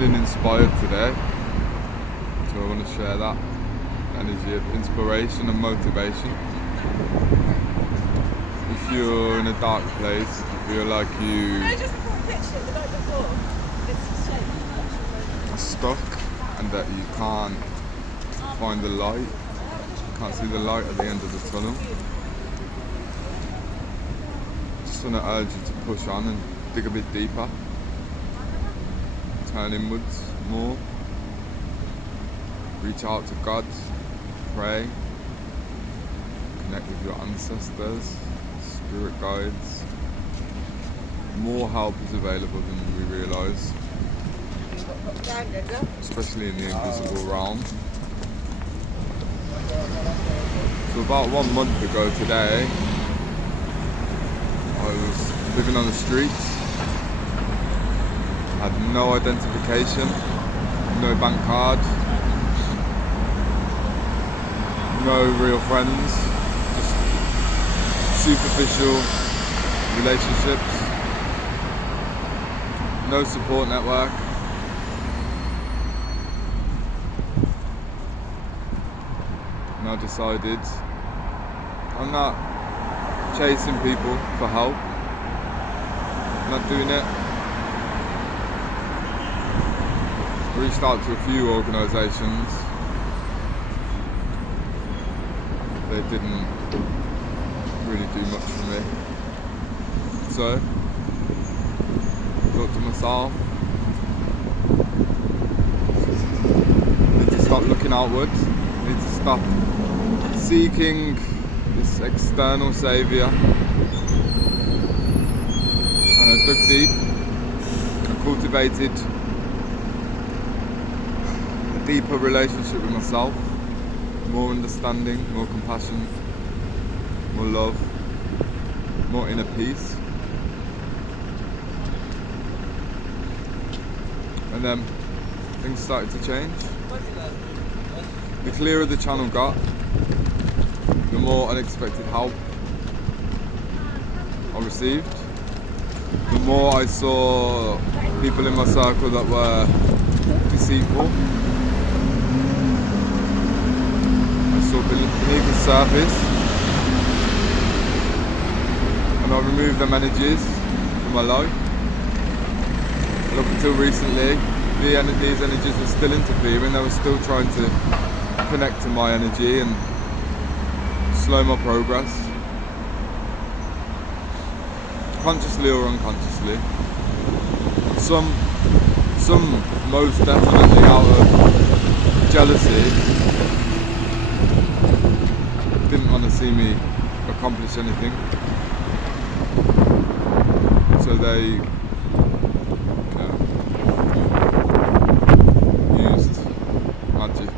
feeling inspired today, so I want to share that energy of inspiration and motivation. If you're in a dark place, if you feel like you are stuck and that you can't find the light, can't see the light at the end of the tunnel, just want to urge you to push on and dig a bit deeper, turn inwards more, reach out to God, pray, connect with your ancestors, spirit guides. More help is available than we realise, especially in the invisible realm. So about 1 month ago today, I was living on the streets, had no identification, no bank card, no real friends, just superficial relationships, no support network. And I decided I'm not chasing people for help, I'm not doing it. I reached out to a few organisations. They didn't really do much for me. So, I thought to myself, I need to stop looking outwards, I need to stop seeking this external saviour. And I dug deep and cultivated a deeper relationship with myself. More understanding, more compassion, more love, more inner peace. And then things started to change. The clearer the channel got, the more unexpected help I received. The more I saw people in my circle that were deceitful. So beneath the surface, and I removed them energies from my life. And up until recently, these energies were still interfering. They were still trying to connect to my energy and slow my progress, consciously or unconsciously. Some most definitely out of jealousy. Didn't want to see me accomplish anything, so they used magic,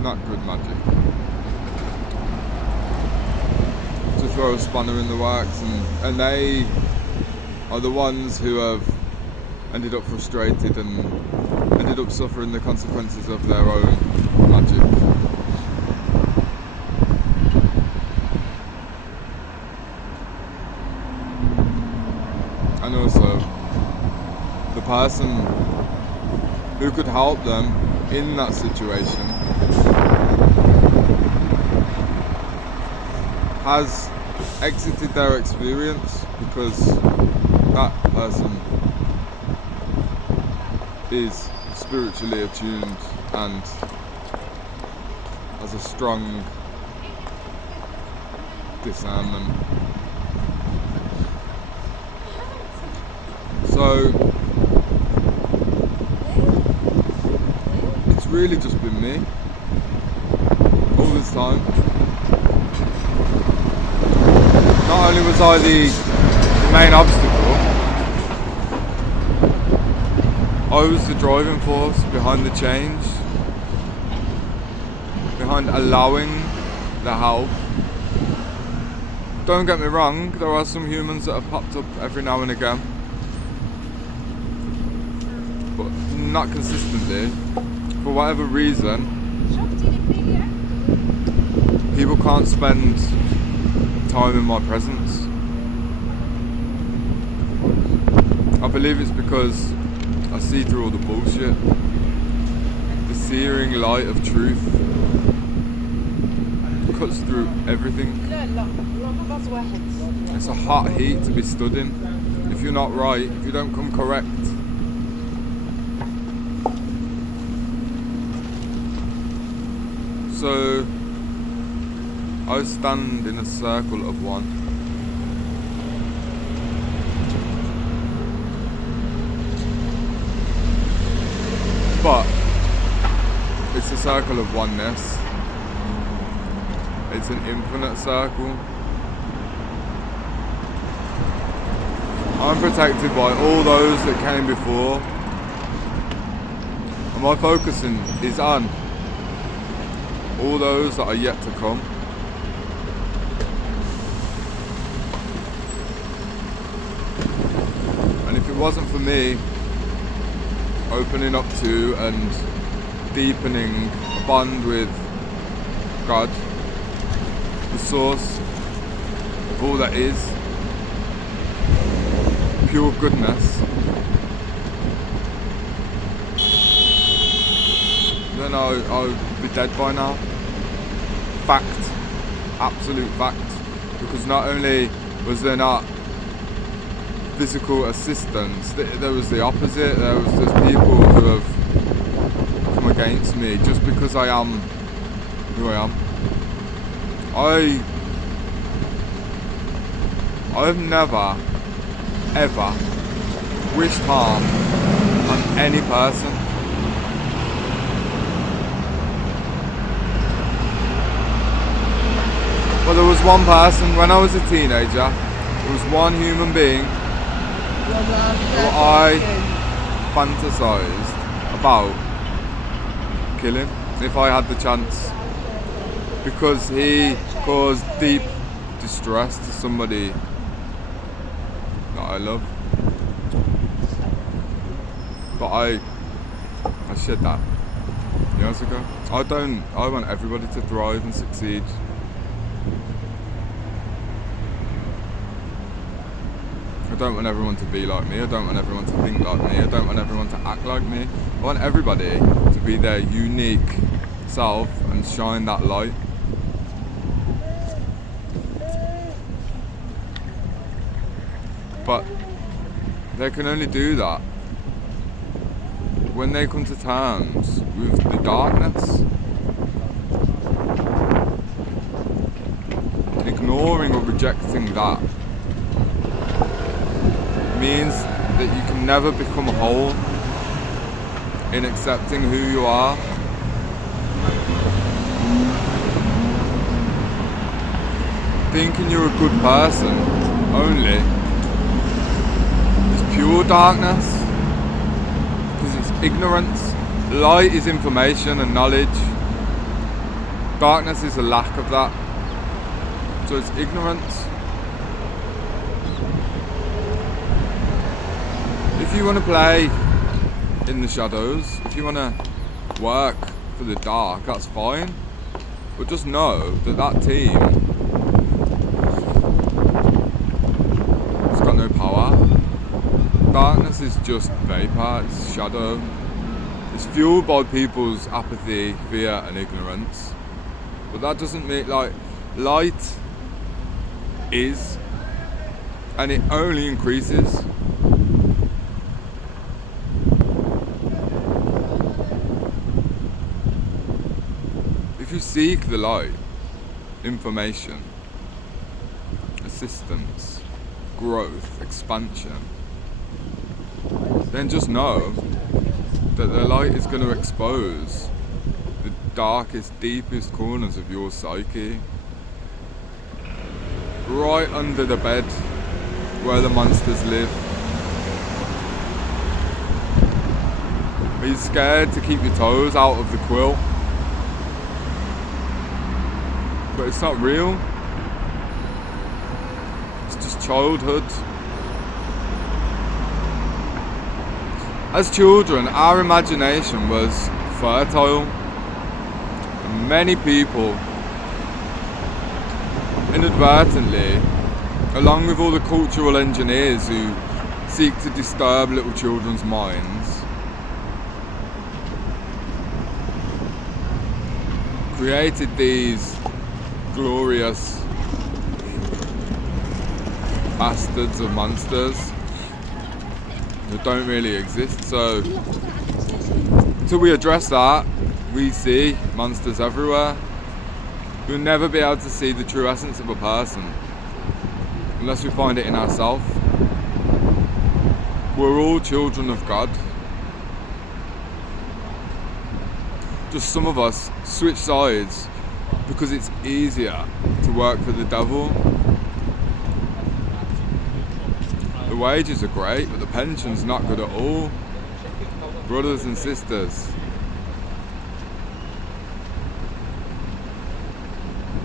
not good magic, to throw a spanner in the works, and they are the ones who have ended up frustrated and ended up suffering the consequences of their own magic. And also, the person who could help them in that situation has exited their experience, because that person is spiritually attuned and has a strong discernment. So it's really just been me all this time. Not only was I the main obstacle, I was the driving force behind the change, behind allowing the help. Don't get me wrong, there are some humans that have popped up every now and again, but not consistently. For whatever reason, people can't spend time in my presence. I believe it's because I see through all the bullshit. The searing light of truth cuts through everything. It's a hot heat to be stood in. If you're not right, if you don't come correct. So I stand in a circle of one. But it's a circle of oneness. It's an infinite circle. I'm protected by all those that came before. And my focusing is on all those that are yet to come. And if it wasn't for me opening up to and deepening a bond with God, the source of all that is, pure goodness, then I would be dead by now. Fact, absolute fact. Because not only was there not physical assistance, there was the opposite. There was just people who have come against me just because I am who I am. I've never ever wished harm on any person. But there was one person when I was a teenager, there was one human being who I fantasized about killing if I had the chance, because he caused deep distress to somebody that I love. But I said that years ago. I want everybody to thrive and succeed. I don't want everyone to be like me. I don't want everyone to think like me. I don't want everyone to act like me. I want everybody to be their unique self and shine that light. But they can only do that when they come to terms with the darkness. Ignoring or rejecting that means that you can never become whole in accepting who you are. Thinking you're a good person only is pure darkness, because it's ignorance. Light is information and knowledge. Darkness is a lack of that. So it's ignorance. If you want to play in the shadows, if you want to work for the dark, that's fine. But just know that that team has got no power. Darkness is just vapor, it's shadow. It's fueled by people's apathy, fear and ignorance. But that doesn't mean, like, light is, and it only increases. If you seek the light, information, assistance, growth, expansion, then just know that the light is going to expose the darkest, deepest corners of your psyche, right under the bed where the monsters live. Are you scared to keep your toes out of the quilt? But it's not real. It's just childhood. As children, our imagination was fertile. And many people inadvertently, along with all the cultural engineers who seek to disturb little children's minds, created these glorious bastards of monsters that don't really exist. So until we address that, we see monsters everywhere. We'll never be able to see the true essence of a person unless we find it in ourselves. We're all children of God. Just some of us switch sides because it's easier to work for the devil. The wages are great, but the pension's not good at all. Brothers and sisters,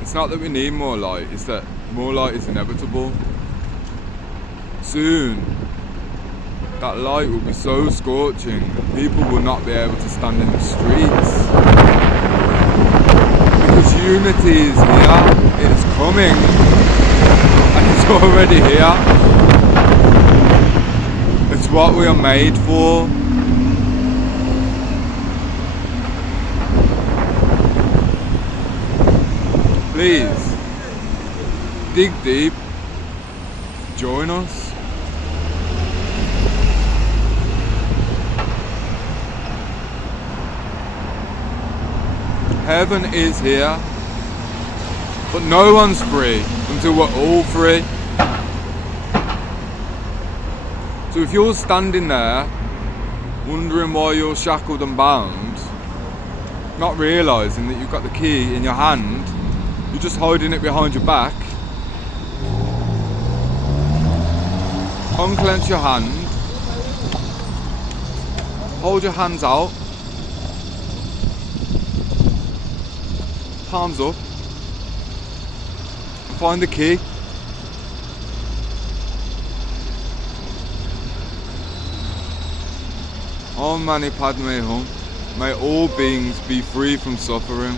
it's not that we need more light, it's that more light is inevitable. Soon, that light will be so scorching that people will not be able to stand in the streets. Because unity is here, it's coming, and it's already here. It's what we are made for. Please, dig deep, join us. Heaven is here, but no one's free until we're all free. So if you're standing there, wondering why you're shackled and bound, not realising that you've got the key in your hand, you're just hiding it behind your back, unclench your hand, hold your hands out, palms up, and find the key. Om Mani Padme Hum. May all beings be free from suffering.